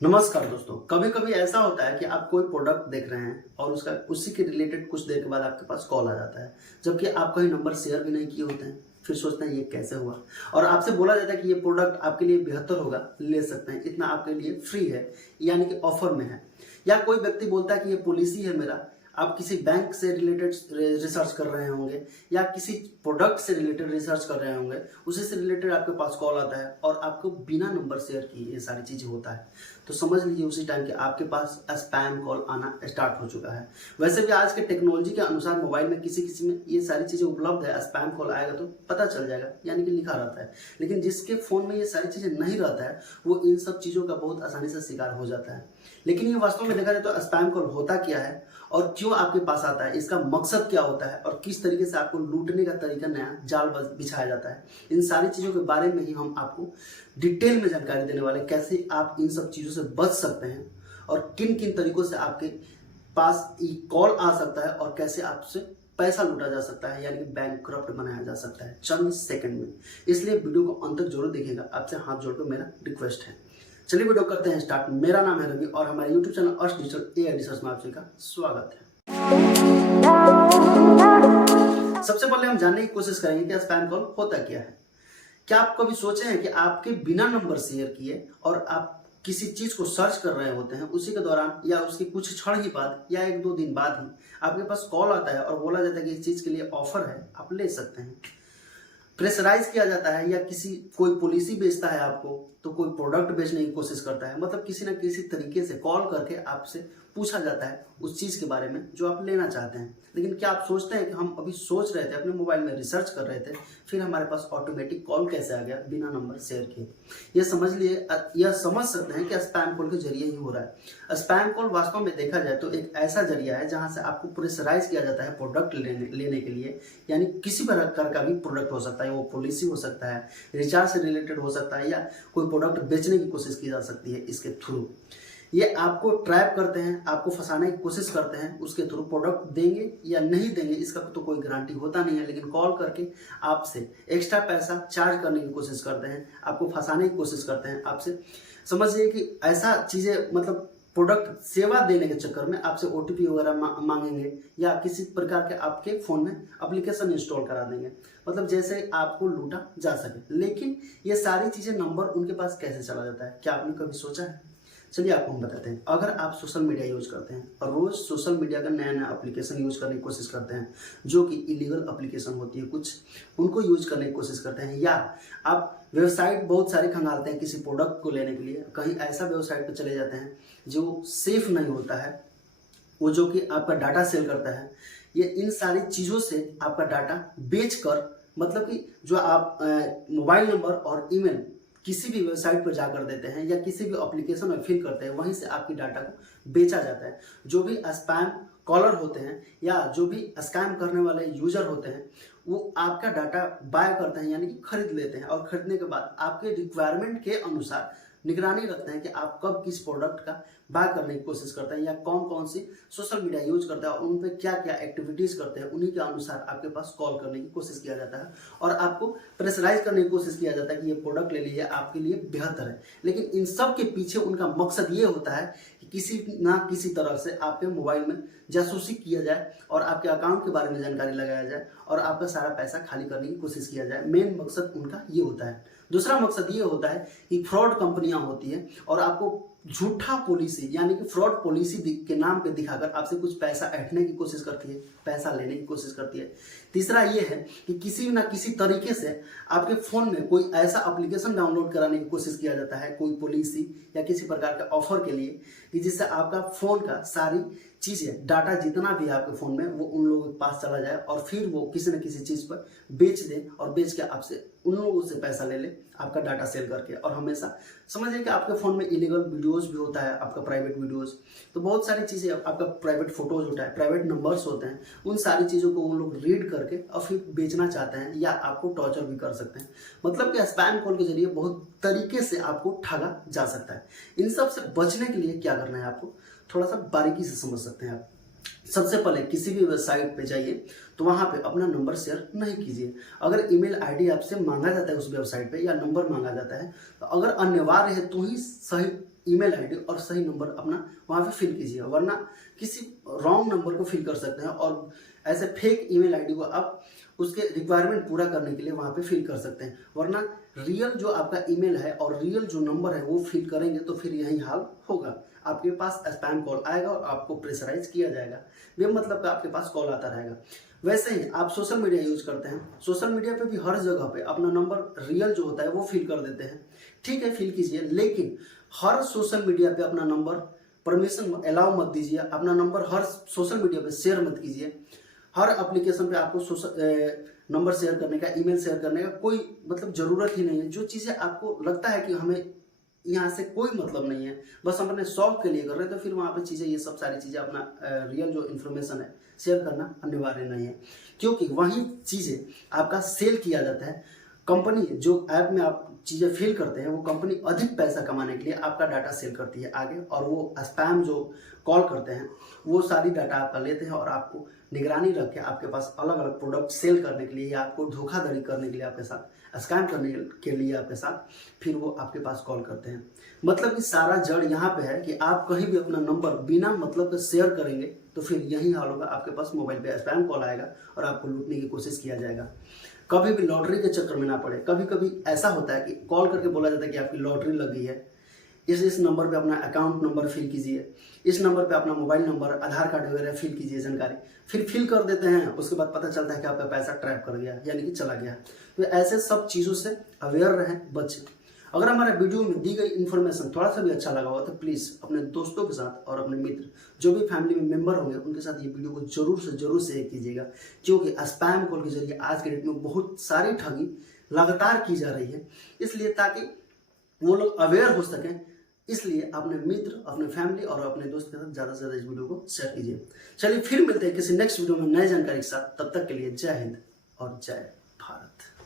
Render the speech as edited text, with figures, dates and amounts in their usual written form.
नमस्कार दोस्तों। कभी कभी ऐसा होता है कि आप कोई प्रोडक्ट देख रहे हैं और उसका उसी के रिलेटेड कुछ देर के बाद आपके पास कॉल आ जाता है, जबकि आप कहीं नंबर शेयर भी नहीं किए होते हैं। फिर सोचते हैं ये कैसे हुआ, और आपसे बोला जाता है कि ये प्रोडक्ट आपके लिए बेहतर होगा, ले सकते हैं, इतना आपके लिए फ्री है, यानी कि ऑफर में है। या कोई व्यक्ति बोलता है कि ये पॉलिसी है मेरा। आप किसी बैंक से रिलेटेड रिसर्च कर रहे होंगे या किसी प्रोडक्ट से रिलेटेड रिसर्च कर रहे होंगे, उसी से रिलेटेड आपके पास कॉल आता है और आपको बिना नंबर शेयर किए ये सारी चीज़ें होता है। तो समझ लीजिए उसी टाइम कि आपके पास स्पैम कॉल आना स्टार्ट हो चुका है। वैसे भी आज के टेक्नोलॉजी के अनुसार मोबाइल में किसी किसी में ये सारी चीज़ें उपलब्ध है, स्पैम कॉल आएगा तो पता चल जाएगा, यानी कि लिखा रहता है। लेकिन जिसके फ़ोन में ये सारी चीज़ें नहीं रहता है, वो इन सब चीज़ों का बहुत आसानी से शिकार हो जाता है। लेकिन ये वास्तव में देखा जाए तो स्पैम कॉल होता क्या है और क्यों आपके पास आता है, इसका मकसद क्या होता है और किस तरीके से आपको लूटने का तरीका नया जाल बिछाया जाता है, इन सारी चीज़ों के बारे में ही हम आपको डिटेल में जानकारी देने वाले, कैसे आप इन सब चीज़ों से बच सकते हैं और किन किन तरीकों से आपके पास कॉल आ सकता है और कैसे आपसे पैसा लूटा जा सकता है, यानी कि बैंकक्रप्ट बनाया जा सकता है चंद सेकंड में। इसलिए वीडियो को अंत तक जरूर देखिएगा, आपसे हाथ जोड़कर मेरा रिक्वेस्ट है। चलिए वीडियो करते हैं स्टार्ट। मेरा नाम है रवि और हमारे यूट्यूब चैनल अर्श डिजिटल एआई रिसर्च में आप सभी का स्वागत है। सबसे पहले हम जानने की कोशिश करेंगे कि स्पैम कॉल होता क्या है। क्या आप कभी सोचे हैं कि आपके बिना नंबर शेयर किए और आप किसी चीज को सर्च कर रहे होते हैं, उसी के दौरान या उसके कुछ क्षण ही बाद या एक दो दिन बाद ही आपके पास कॉल आता है और बोला जाता है कि इस चीज के लिए ऑफर है, आप ले सकते हैं। प्रेशराइज किया जाता है या कोई पॉलिसी बेचता है आपको, तो कोई प्रोडक्ट बेचने की कोशिश करता है, मतलब किसी ना किसी तरीके से कॉल करके आपसे पूछा जाता है उस चीज़ के बारे में जो आप लेना चाहते हैं। लेकिन क्या आप सोचते हैं कि हम अभी सोच रहे थे, अपने मोबाइल में रिसर्च कर रहे थे, फिर हमारे पास ऑटोमेटिक कॉल कैसे आ गया बिना नंबर शेयर किए। ये समझ लिए, यह समझ सकते हैं कि स्पैम कॉल के जरिए ही हो रहा है। स्पैम कॉल वास्तव में देखा जाए तो एक ऐसा जरिया है जहां से आपको प्रेशराइज किया जाता है प्रोडक्ट लेने के लिए, यानी किसी प्रकार का भी प्रोडक्ट हो सकता है, वो पॉलिसी हो सकता है, रिचार्ज से रिलेटेड हो सकता है, या कोई प्रोडक्ट बेचने की कोशिश की जा सकती है इसके थ्रू। ये आपको ट्रैप करते हैं, आपको फंसाने की कोशिश करते हैं, उसके थ्रू प्रोडक्ट देंगे या नहीं देंगे इसका तो कोई गारंटी होता नहीं है, लेकिन कॉल करके आपसे एक्स्ट्रा पैसा चार्ज करने की कोशिश करते हैं, आपको फंसाने की कोशिश करते हैं। आपसे समझिए कि ऐसा चीज़ें, मतलब प्रोडक्ट सेवा देने के चक्कर में आपसे ओटीपी वगैरह मांगेंगे या किसी प्रकार के आपके फ़ोन में एप्लीकेशन इंस्टॉल करा देंगे, मतलब जैसे आपको लूटा जा सके। लेकिन ये सारी चीज़ें नंबर उनके पास कैसे चला जाता है, क्या आपने कभी सोचा है? चलिए आपको हम बताते हैं। अगर आप सोशल मीडिया यूज करते हैं और रोज सोशल मीडिया का नया नया एप्लीकेशन यूज करने की कोशिश करते हैं, जो कि इलीगल एप्लीकेशन होती है कुछ, उनको यूज करने की कोशिश करते हैं, या आप वेबसाइट बहुत सारी खंगालते हैं किसी प्रोडक्ट को लेने के लिए, कहीं ऐसा वेबसाइट पर चले जाते हैं जो सेफ नहीं होता है, वो जो कि आपका डाटा सेल करता है, ये इन सारी चीज़ों से आपका डाटा बेचकर, मतलब कि जो आप मोबाइल नंबर और ईमेल किसी भी वेबसाइट पर जाकर देते हैं या किसी भी एप्लीकेशन में फिल करते हैं, वहीं से आपकी डाटा को बेचा जाता है। जो भी स्पैम कॉलर होते हैं या जो भी स्कैम करने वाले यूजर होते हैं, वो आपका डाटा बाय करते हैं, यानी कि खरीद लेते हैं, और खरीदने के बाद आपके रिक्वायरमेंट के अनुसार निगरानी रखते हैं कि आप कब किस प्रोडक्ट का बाय करने की कोशिश करते हैं या कौन कौन सी सोशल मीडिया यूज करते हैं और उन पर क्या क्या एक्टिविटीज करते हैं, उन्हीं के अनुसार आपके पास कॉल करने की कोशिश किया जाता है और आपको प्रेशराइज करने की कोशिश किया जाता है कि ये प्रोडक्ट ले लीजिए, आपके लिए बेहतर है। लेकिन इन सब के पीछे उनका मकसद ये होता है कि किसी ना किसी तरह से आपके मोबाइल में जासूसी किया जाए और आपके अकाउंट के बारे में जानकारी लगाया जाए और आपका सारा पैसा खाली करने की कोशिश किया जाए। मेन मकसद उनका ये होता है। दूसरा मकसद ये होता है कि फ्रॉड कंपनियां होती हैं और आपको झूठा पॉलिसी, यानी कि फ्रॉड पॉलिसी के नाम पे दिखाकर आपसे कुछ पैसा ऐंठने की कोशिश करती है, पैसा लेने की कोशिश करती है। तीसरा ये है कि किसी ना किसी तरीके से आपके फ़ोन में कोई ऐसा एप्लीकेशन डाउनलोड कराने की कोशिश किया जाता है, कोई पॉलिसी या किसी प्रकार के ऑफर के लिए, कि जिससे आपका फ़ोन का सारी चीज़ें, डाटा जितना भी है आपके फ़ोन में, वो उन लोगों के पास चला जाए और फिर वो किसी न किसी चीज़ पर बेच दें और बेच के आपसे, उन लोगों से पैसा ले ले आपका डाटा सेल करके। और हमेशा समझिए कि आपके फ़ोन में इलीगल वीडियोस भी होता है, आपका प्राइवेट वीडियोस, तो बहुत सारी चीज़ें, आपका प्राइवेट फोटोज होता है, प्राइवेट नंबर्स होते हैं, उन सारी चीज़ों को वो लोग रीड करके और फिर बेचना चाहते हैं या आपको टॉर्चर भी कर सकते हैं। मतलब कि स्पैम कॉल के जरिए बहुत तरीके से आपको ठगा जा सकता है। इन सब से बचने के लिए क्या करना है, आपको थोड़ा सा बारीकी से समझ सकते हैं आप। सबसे पहले किसी भी वेबसाइट पे जाइए तो वहाँ पे अपना नंबर शेयर नहीं कीजिए। अगर ईमेल आईडी आपसे मांगा जाता है उस वेबसाइट पे या नंबर मांगा जाता है, तो अगर अनिवार्य है तो ही सही ईमेल आईडी और सही नंबर अपना वहाँ पे फिल कीजिए, वरना किसी रॉन्ग नंबर को फिल कर सकते हैं और ऐसे फेक ईमेल आईडी को आप उसके रिक्वायरमेंट पूरा करने के लिए वहाँ पे फिल कर सकते हैं, वरना रियल जो आपका ईमेल है और रियल जो नंबर है वो फिल करेंगे तो फिर यही हाल होगा। आपके पास स्पैम कॉल आएगा और आपको प्रेशराइज किया जाएगा, बेमतलब का आपके पास कॉल आता रहेगा। वैसे ही आप सोशल मीडिया यूज करते हैं, सोशल मीडिया पे भी हर जगह पे अपना नंबर रियल जो होता है वो फिल कर देते हैं। ठीक है, फिल कीजिए, लेकिन हर सोशल मीडिया पे अपना नंबर परमिशन अलाउ मत दीजिए, अपना नंबर हर सोशल मीडिया पे शेयर मत कीजिए। हर एप्लीकेशन पे आपको नंबर शेयर करने का, ईमेल शेयर करने का कोई मतलब ज़रूरत ही नहीं है। जो चीज़ें आपको लगता है कि हमें यहाँ से कोई मतलब नहीं है, बस हम अपने शौक के लिए कर रहे हैं, तो फिर वहाँ पे चीज़ें, ये सब सारी चीज़ें अपना रियल जो इन्फॉर्मेशन है शेयर करना अनिवार्य नहीं है, क्योंकि वही चीज़ें आपका सेल किया जाता है। कंपनी जो ऐप में आप चीज़ें फिल करते हैं वो कंपनी अधिक पैसा कमाने के लिए आपका डाटा सेल करती है आगे, और वो स्पैम जो कॉल करते हैं वो सारी डाटा आपका लेते हैं और आपको निगरानी रख के आपके पास अलग अलग प्रोडक्ट सेल करने के लिए या आपको धोखाधड़ी करने के लिए आपके साथ, स्कैम करने के लिए आपके साथ फिर वो आपके पास कॉल करते हैं। मतलब कि सारा जड़ यहाँ पे है कि आप कहीं भी अपना नंबर बिना मतलब के शेयर करेंगे तो फिर यही हाल होगा, आपके पास मोबाइल पे स्पैम कॉल आएगा और आपको लूटने की कोशिश किया जाएगा। कभी भी लॉटरी के चक्कर में ना पड़े। कभी कभी ऐसा होता है कि कॉल करके बोला जाता है कि आपकी लॉटरी लग गई है, इस नंबर पे अपना अकाउंट नंबर फिल कीजिए, इस नंबर पे अपना मोबाइल नंबर, आधार कार्ड वगैरह फिल कीजिए जानकारी, फिर फिल कर देते हैं। उसके बाद पता चलता है कि आपका पैसा ट्रैप कर गया, यानी कि चला गया। तो ऐसे सब चीज़ों से अवेयर रहें, बचें। अगर हमारे वीडियो में दी गई इन्फॉर्मेशन थोड़ा सा भी अच्छा लगा हो तो प्लीज़ अपने दोस्तों के साथ और अपने मित्र जो भी फैमिली में मेंबर होंगे उनके साथ ये वीडियो को जरूर से जरूर शेयर कीजिएगा, क्योंकि स्पैम कॉल के जरिए आज के डेट में बहुत सारी ठगी लगातार की जा रही है, इसलिए ताकि वो लोग अवेयर हो सकें। इसलिए अपने मित्र, अपने फैमिली और अपने दोस्त के साथ ज़्यादा से ज़्यादा इस वीडियो को शेयर कीजिए। चलिए फिर मिलते हैं किसी नेक्स्ट वीडियो में नई जानकारी के साथ, तब तक के लिए जय हिंद और जय भारत।